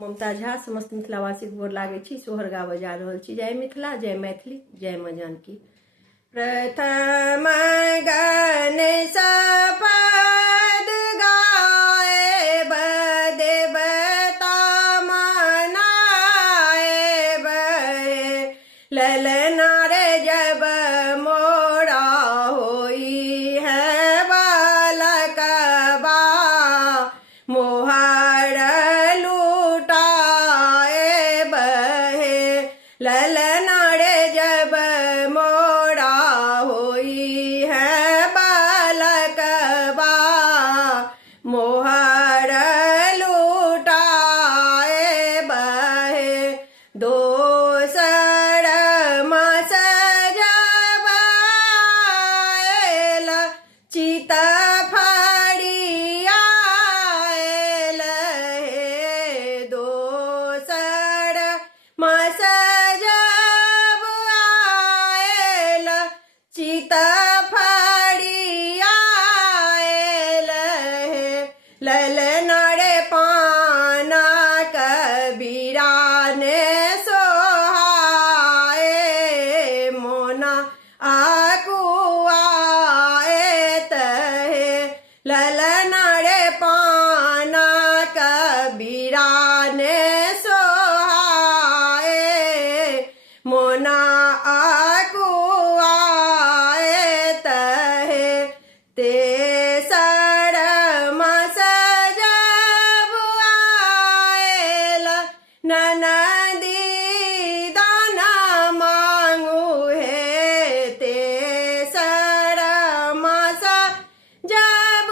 ममता झा समस्त मिथिलावासी के गोर लागे छी। सोहर गाबऽ जा रहल छी। जय मिथिला, जय मैथिली, जय माँ जानकी। प्रथम गणेश पद गाएब देवता मनाएब, ललना रे जब मोरा होई है बालकबा, मोहर लुटाएब हे। ललना रे जब मोरा होई है बालकबा, मोहर लुटाएब हे। दोसर मास जब आएल, चित फड़ियाएल हे। दोसर मास जब आएल, चित फड़ियाएल हे। ललना रे पाना कबीरा ने सोहाए, मोना आकुआएत हे। ललना रे पाना कबीरा ने सोहाए, मोना आकुआएत हे। तेसर मास जब आएल, ननदी दाना मांगू हे। तेसर मास जब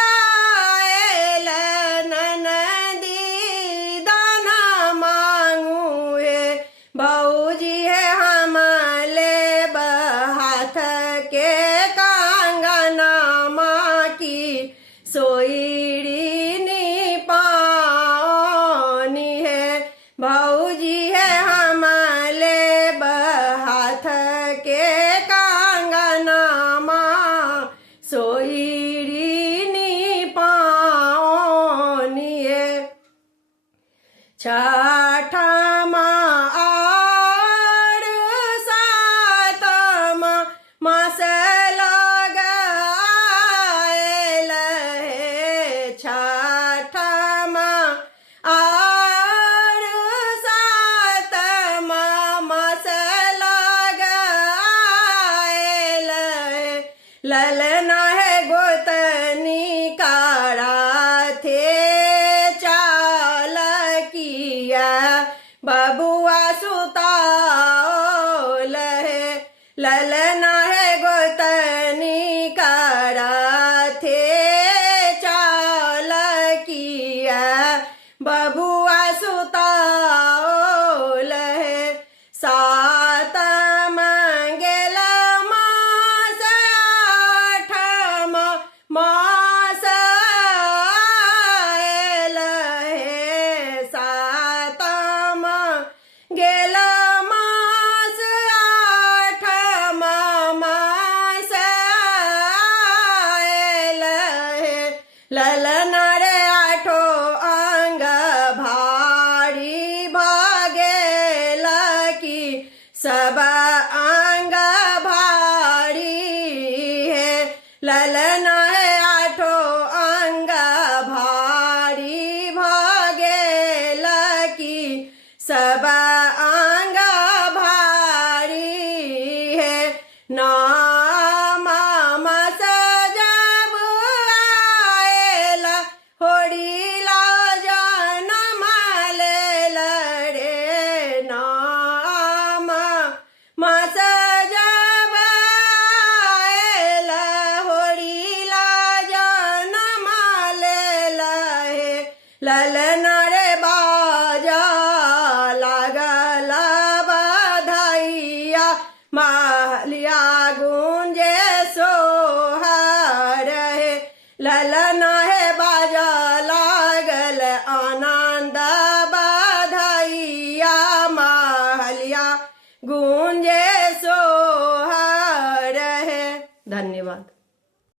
आएल, ननदी दाना मांगू हे। भौजी है हम लेब हाथ के कंगना, माँ की सोईरी नी पानी है। भौजी है हम लेब हाथ के कंगना, माँ सोईरी नी पानी है। छठमा और सातमा मास लग आएल हे। छठमा और सातमा मास लग आएल हे। ललना है गोतनी कराथे चालकिया, बबुआ सुताओल है। ललना है गोतनी कराथे चालकिया, बबुआ सुताओल है। सातम गेल मास, आठम मास आएल हे। सातम गेल मास, आठम मास आएल हे। ललना रे आठो अंग भारी भगेल की, सब अंग भारी है। ललना है आठो अंग भारी भगेल की, सब अंग भारी है। नामा मास जब आएल, होड़ीला जनम लेल रे। नामा मास जब आएल, होड़ीला जनम लेल हे। ललना रे बाजा लागल बधाइया, मालिया गूंजे सोहर हे। ललना है बाजा